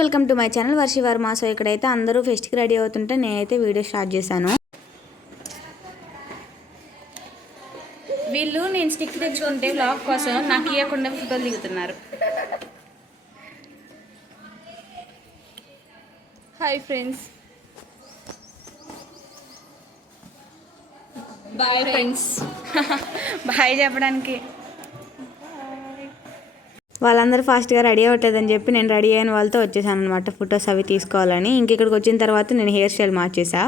Welcome to my channel Varshi Varma. So ఇక్కడైతే అందరూ ఫెస్ట్కి ready అవుతుంటే నేనైతే వీడియో స్టార్ట్ చేశాను. వీళ్ళు నేను స్టిక్ తెచ్చుకుంటే వ్లాగ్ కోసం నాకు ఇవ్వకుండా ఫోటోలు దిగుతున్నారు. Hi friends. Bye friends. Bye చెప్పడానికి వాళ్ళందరూ ఫాస్ట్గా రెడీ అవ్వట్లేదని చెప్పి నేను రెడీ అయిన వాళ్ళతో వచ్చేసాను అనమాట ఫొటోస్ అవి తీసుకోవాలని. ఇంక ఇక్కడికి వచ్చిన తర్వాత నేను హెయిర్ స్టైల్ మార్చేసా.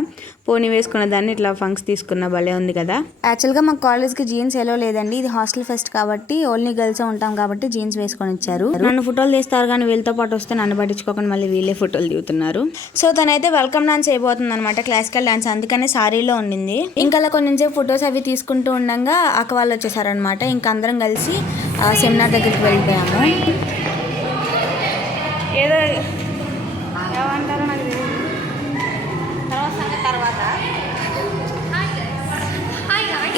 పోనీ వేసుకున్న దాన్ని ఇట్లా ఫంక్స్ తీసుకున్న భలే ఉంది కదా. యాక్చువల్గా మా కాలేజ్కి జీన్స్ ఎలా లేదండి, ఇది హాస్టల్ ఫెస్ట్ కాబట్టి ఓన్లీ గర్ల్స్ ఉంటాం కాబట్టి జీన్స్ వేసుకొని ఇచ్చారు. నన్ను ఫోటోలు తీస్తారు కానీ వీళ్ళతో పాటు వస్తే నన్ను పట్టించుకోకుండా మళ్ళీ వీళ్ళే ఫోటోలు దిగుతున్నారు. సో తనైతే వెల్కమ్ డాన్స్ అయిపోతుంది అనమాట, క్లాసికల్ డాన్స్, అందుకనే సారీలో ఉండింది. ఇంకా అలా కొంచెం సేపు ఫొటోస్ అవి తీసుకుంటూ ఉండగా అక్క వాళ్ళు వచ్చేసారనమాట. ఇంకా అందరం కలిసి సెమినార్ దగ్గరికి వెళ్ళిపోయాము. ఏదో ఏమంటారో నాకు తెలియదు, తర్వాత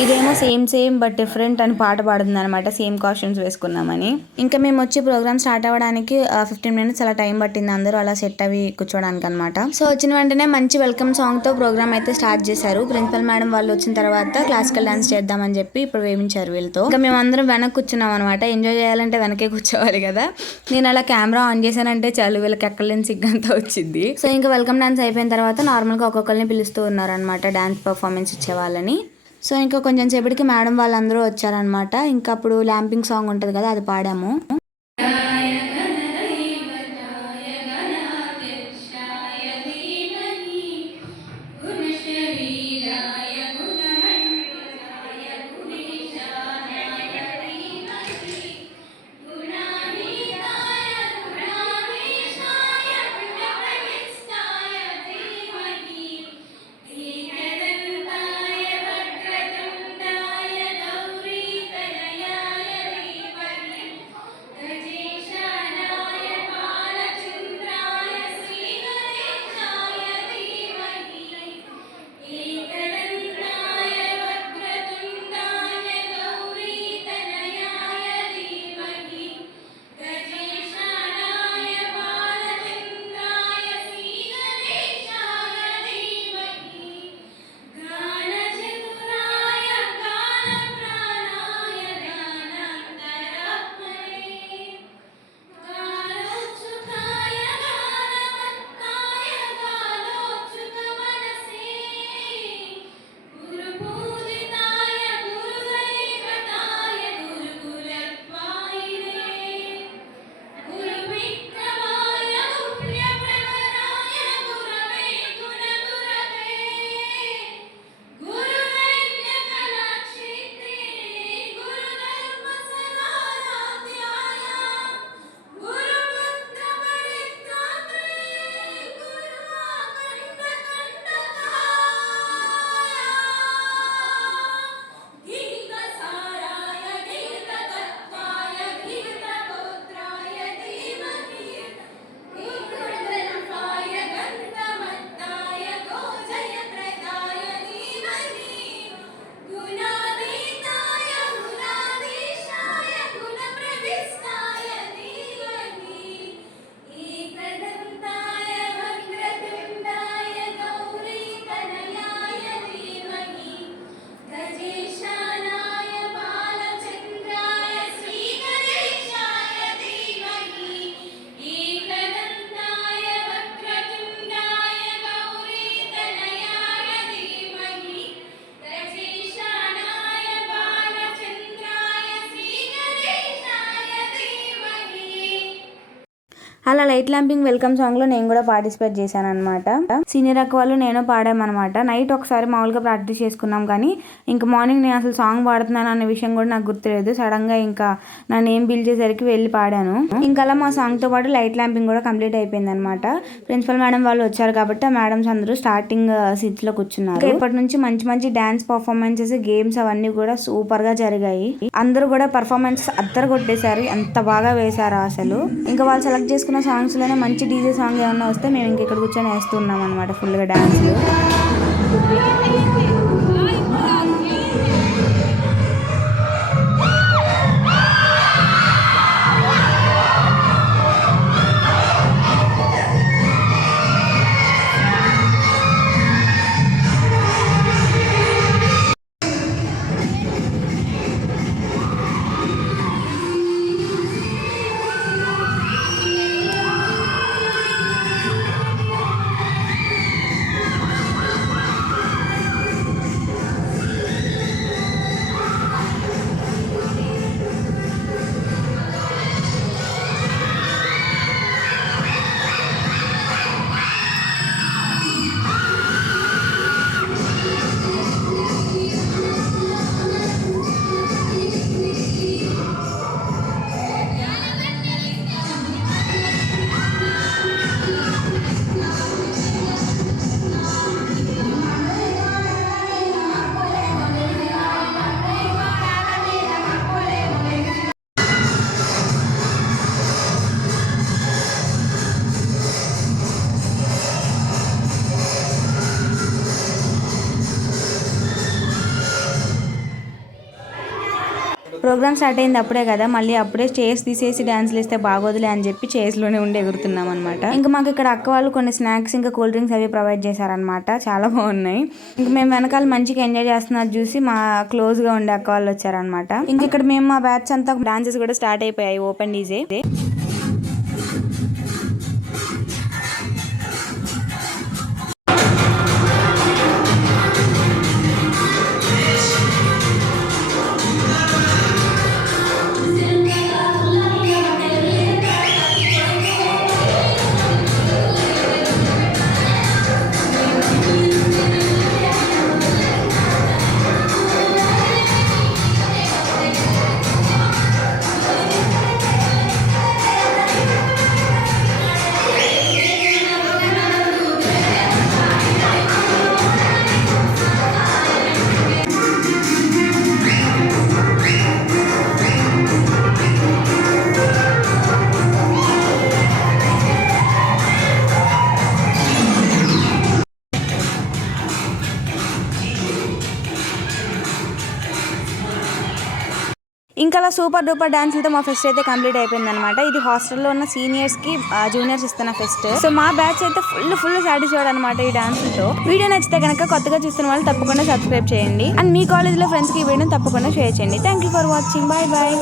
ఇదేమో సేమ్ బట్ డిఫరెంట్ అని పాట పాడుతుంది అనమాట, సేమ్ కాస్ట్యూమ్స్ వేసుకున్నామని. ఇంకా మేము వచ్చి ప్రోగ్రామ్ స్టార్ట్ అవ్వడానికి 15 minutes అలా టైం పట్టింది, అందరూ అలా సెట్ అవి కూర్చోడానికి అనమాట. సో వచ్చిన వెంటనే మంచి వెల్కమ్ సాంగ్ తో ప్రోగ్రామ్ అయితే స్టార్ట్ చేశారు. ప్రిన్సిపల్ మేడం వాళ్ళు వచ్చిన తర్వాత క్లాసికల్ డాన్స్ చేద్దామని చెప్పి ఇప్పుడు వేయించారు వీళ్ళతో. ఇంకా మేము అందరం వెనక్కి కూర్చున్నాం అనమాట. ఎంజాయ్ చేయాలంటే వెనకే కూర్చోవాలి కదా. నేను అలా కెమెరా ఆన్ చేశానంటే చాలు వీళ్ళకి ఎక్కలేని సిగ్గంతా వచ్చింది. సో ఇంకా వెల్కమ్ డాన్స్ అయిపోయిన తర్వాత నార్మల్గా ఒక్కొక్కరిని పిలుస్తూ ఉన్నారనమాట డాన్స్ పర్ఫార్మెన్స్ ఇచ్చే వాళ్ళని. సో ఇంకా కొంచెం సేపటికి మేడం వాళ్ళందరూ వచ్చారనమాట. ఇంకా అప్పుడు ల్యాంపింగ్ సాంగ్ ఉంటుంది కదా, అది పాడాము. అలా లైట్ ల్యాంపింగ్ వెల్కమ్ సాంగ్ లో నేను కూడా పార్టిసిపేట్ చేశాను అనమాట. సీనియర్ అక్క వాళ్ళు నేను పాడామన్నమాట. నైట్ ఒకసారి మామూలుగా ప్రాక్టీస్ చేసుకున్నాం కానీ ఇంకా మార్నింగ్ నేను అసలు సాంగ్ పాడుతున్నాను అనే విషయం కూడా నాకు గుర్తులేదు. సడన్ గా ఇంకా నా నేమ్ బిల్ చేసరికి వెళ్ళి పాడాను. ఇంకా అలా మా సాంగ్ తో పాటు లైట్ ల్యాంపింగ్ కూడా కంప్లీట్ అయిపోయింది అనమాట. ప్రిన్సిపల్ మేడం వాళ్ళు వచ్చారు కాబట్టి ఆ మేడమ్స్ అందరూ స్టార్టింగ్ సీట్స్ లో కూర్చున్నారు. ఇప్పటి నుంచి మంచి డాన్స్ పర్ఫార్మెన్సెస్, గేమ్స్ అవన్నీ కూడా సూపర్ గా జరిగాయి. అందరూ కూడా పర్ఫార్మెన్స్ అద్దరు కొట్టేశారు, ఎంత బాగా వేశారు అసలు. ఇంకా వాళ్ళు సెలెక్ట్ చేసుకున్న సాంగ్స్ లోనే మంచి డీజే సాంగ్ ఏమన్నా వస్తే మేము ఇంక ఇక్కడ కూర్చొని వేస్తున్నాం అనమాట ఫుల్ గా డాన్స్లు. ప్రోగ్రామ్ స్టార్ట్ అయింది అప్పుడే కదా, మళ్ళీ అప్పుడే చైర్స్ తీసేసి డాన్స్లు ఇస్తే బాగోదులే అని చెప్పి చైర్స్ లోనే ఉండి ఎగురుతున్నాం అనమాట. ఇంకా మాకు ఇక్కడ అక్క వాళ్ళు కొన్ని స్నాక్స్ ఇంకా కూల్ డ్రింక్స్ అవి ప్రొవైడ్ చేశారనమాట. చాలా బాగున్నాయి. ఇంకా మేము వెనకాల మంచిగా ఎంజాయ్ చేస్తున్నది చూసి మా క్లోజ్ గా ఉండే అక్క వాళ్ళు వచ్చారనమాట. ఇంకా ఇక్కడ మేము మా బ్యాచ్ అంతా డాన్సెస్ కూడా స్టార్ట్ అయిపోయాయి ఓపెన్ డీజే. ఇంకా అలా సూపర్ డూపర్ డాన్స్లతో మా ఫెస్ట్ అయితే కంప్లీట్ అయిపోయింది అనమాట. ఇది హాస్టల్లో ఉన్న సీనియర్స్ కి జూనియర్స్ ఇస్తున్న ఫెస్ట్. సో మా బ్యాచ్ అయితే ఫుల్ సాటిస్ఫైడ్ అనమాట ఈ డాన్స్లతో. వీడియో నచ్చితే కనుక కొత్తగా చూస్తున్న వాళ్ళు తప్పకుండా సబ్స్క్రైబ్ చేయండి. అండ్ మీ కాలేజ్ లో ఫ్రెండ్స్ కి ఈ వీడియో తప్పకుండా షేర్ చేయండి. Thank you for watching. Bye bye.